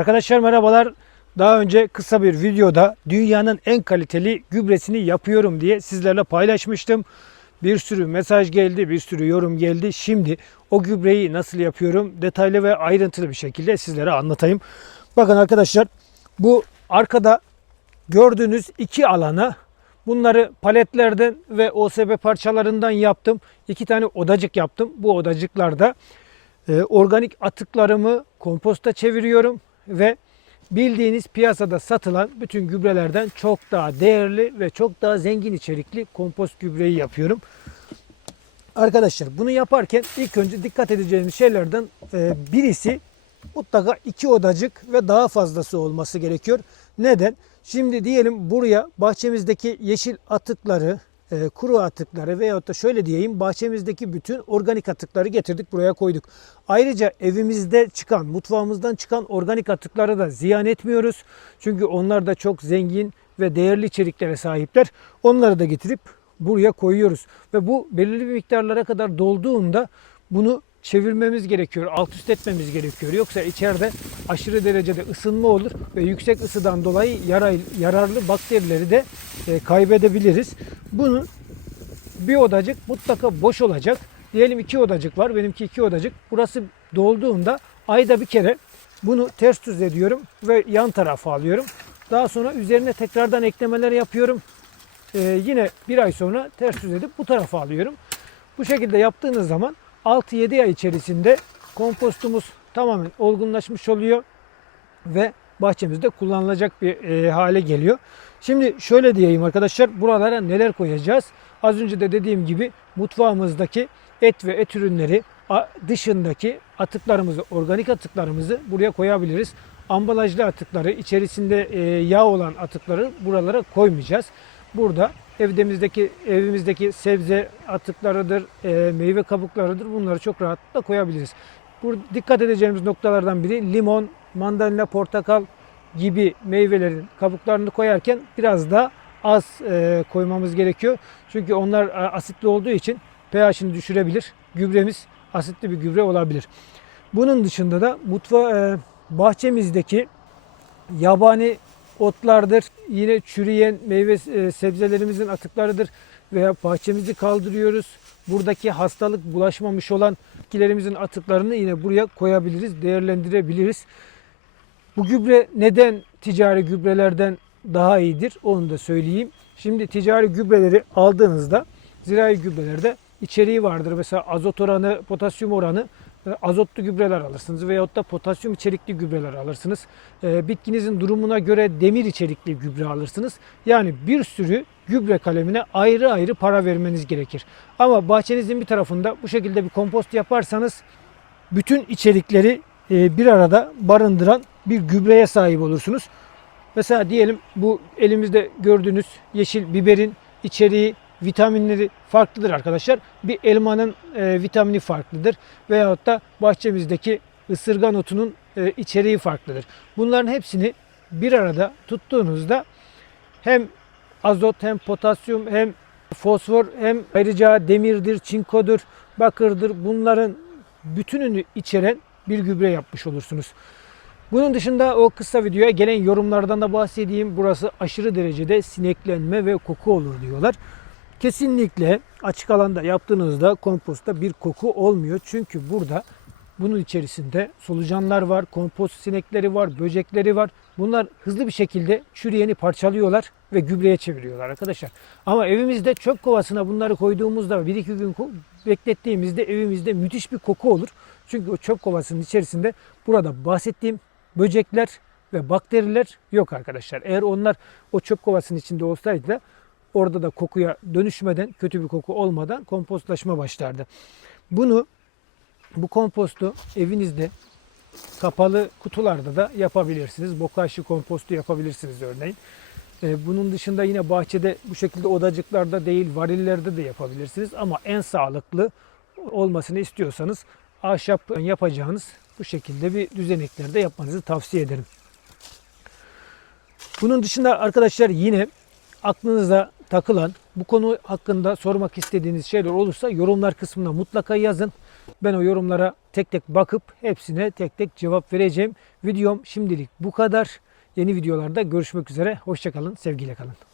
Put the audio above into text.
Arkadaşlar merhabalar. Daha önce kısa bir videoda dünyanın en kaliteli gübresini yapıyorum diye sizlerle paylaşmıştım. Bir sürü mesaj geldi, bir sürü yorum geldi. Şimdi o gübreyi nasıl yapıyorum detaylı ve ayrıntılı bir şekilde sizlere anlatayım. Bakın arkadaşlar bu arkada gördüğünüz iki alana bunları paletlerden ve OSB parçalarından yaptım. İki tane odacık yaptım. Bu odacıklarda e, organik atıklarımı komposta çeviriyorum ve bildiğiniz piyasada satılan bütün gübrelerden çok daha değerli ve çok daha zengin içerikli kompost gübreyi yapıyorum. Arkadaşlar bunu yaparken ilk önce dikkat edeceğimiz şeylerden e, birisi mutlaka iki odacık ve daha fazlası olması gerekiyor. Neden? Şimdi diyelim buraya bahçemizdeki yeşil atıkları, e, kuru atıkları veyahut da şöyle diyeyim bahçemizdeki bütün organik atıkları getirdik buraya koyduk. Ayrıca evimizde çıkan, mutfağımızdan çıkan organik atıkları da ziyan etmiyoruz. Çünkü onlar da çok zengin ve değerli içeriklere sahipler. Onları da getirip buraya koyuyoruz. Ve bu belirli bir miktarlara kadar dolduğunda bunu çevirmemiz gerekiyor, alt üst etmemiz gerekiyor. Yoksa içeride aşırı derecede ısınma olur ve yüksek ısıdan dolayı yaray- yararlı bakterileri de e, kaybedebiliriz. Bunu bir odacık mutlaka boş olacak. Diyelim iki odacık var. Benimki iki odacık. Burası dolduğunda ayda bir kere bunu ters düz ediyorum ve yan tarafa alıyorum. Daha sonra üzerine tekrardan eklemeler yapıyorum. Ee, yine bir ay sonra ters düz edip bu tarafa alıyorum. Bu şekilde yaptığınız zaman 6-7 ay içerisinde kompostumuz tamamen olgunlaşmış oluyor ve bahçemizde kullanılacak bir e, hale geliyor. Şimdi şöyle diyeyim arkadaşlar buralara neler koyacağız? Az önce de dediğim gibi mutfağımızdaki et ve et ürünleri dışındaki atıklarımızı, organik atıklarımızı buraya koyabiliriz. Ambalajlı atıkları, içerisinde e, yağ olan atıkları buralara koymayacağız. Burada evimizdeki evimizdeki sebze atıklarıdır, e, meyve kabuklarıdır. Bunları çok rahatlıkla koyabiliriz. Burada dikkat edeceğimiz noktalardan biri limon, mandalina, portakal gibi meyvelerin kabuklarını koyarken biraz da az e, koymamız gerekiyor. Çünkü onlar e, asitli olduğu için pH'ini düşürebilir. Gübremiz asitli bir gübre olabilir. Bunun dışında da mutfa e, bahçemizdeki yabani otlardır. Yine çürüyen meyve e, sebzelerimizin atıklarıdır veya bahçemizi kaldırıyoruz. Buradaki hastalık bulaşmamış olan bitkilerimizin atıklarını yine buraya koyabiliriz, değerlendirebiliriz. Bu gübre neden ticari gübrelerden daha iyidir onu da söyleyeyim. Şimdi ticari gübreleri aldığınızda zirai gübrelerde içeriği vardır. Mesela azot oranı, potasyum oranı e, azotlu gübreler alırsınız veyahut da potasyum içerikli gübreler alırsınız. E, Bitkinizin durumuna göre demir içerikli gübre alırsınız. Yani bir sürü gübre kalemine ayrı ayrı para vermeniz gerekir. Ama bahçenizin bir tarafında bu şekilde bir kompost yaparsanız bütün içerikleri e, bir arada barındıran bir gübreye sahip olursunuz. Mesela diyelim bu elimizde gördüğünüz yeşil biberin içeriği vitaminleri farklıdır arkadaşlar. Bir elmanın e, vitamini farklıdır. Veyahut da bahçemizdeki ısırgan otunun e, içeriği farklıdır. Bunların hepsini bir arada tuttuğunuzda hem azot hem potasyum hem fosfor hem ayrıca demirdir, çinkodur, bakırdır bunların bütününü içeren bir gübre yapmış olursunuz. Bunun dışında o kısa videoya gelen yorumlardan da bahsedeyim. Burası aşırı derecede sineklenme ve koku olur diyorlar. Kesinlikle açık alanda yaptığınızda kompostta bir koku olmuyor. Çünkü burada bunun içerisinde solucanlar var, kompost sinekleri var, böcekleri var. Bunlar hızlı bir şekilde çürüyeni parçalıyorlar ve gübreye çeviriyorlar arkadaşlar. Ama evimizde çöp kovasına bunları koyduğumuzda bir iki gün ko- beklettiğimizde evimizde müthiş bir koku olur. Çünkü o çöp kovasının içerisinde burada bahsettiğim böcekler ve bakteriler yok arkadaşlar. Eğer onlar o çöp kovasının içinde olsaydı da orada da kokuya dönüşmeden, kötü bir koku olmadan kompostlaşma başlardı. Bunu bu kompostu evinizde kapalı kutularda da yapabilirsiniz. Bokashi kompostu yapabilirsiniz örneğin. Ee, Bunun dışında yine bahçede bu şekilde odacıklarda değil varillerde de yapabilirsiniz. Ama en sağlıklı olmasını istiyorsanız ahşap yapacağınız bu şekilde bir düzeneklerde yapmanızı tavsiye ederim. Bunun dışında arkadaşlar yine aklınıza takılan bu konu hakkında sormak istediğiniz şeyler olursa yorumlar kısmına mutlaka yazın. Ben o yorumlara tek tek bakıp hepsine tek tek cevap vereceğim. Videom şimdilik bu kadar. Yeni videolarda görüşmek üzere. Hoşçakalın, sevgiyle kalın.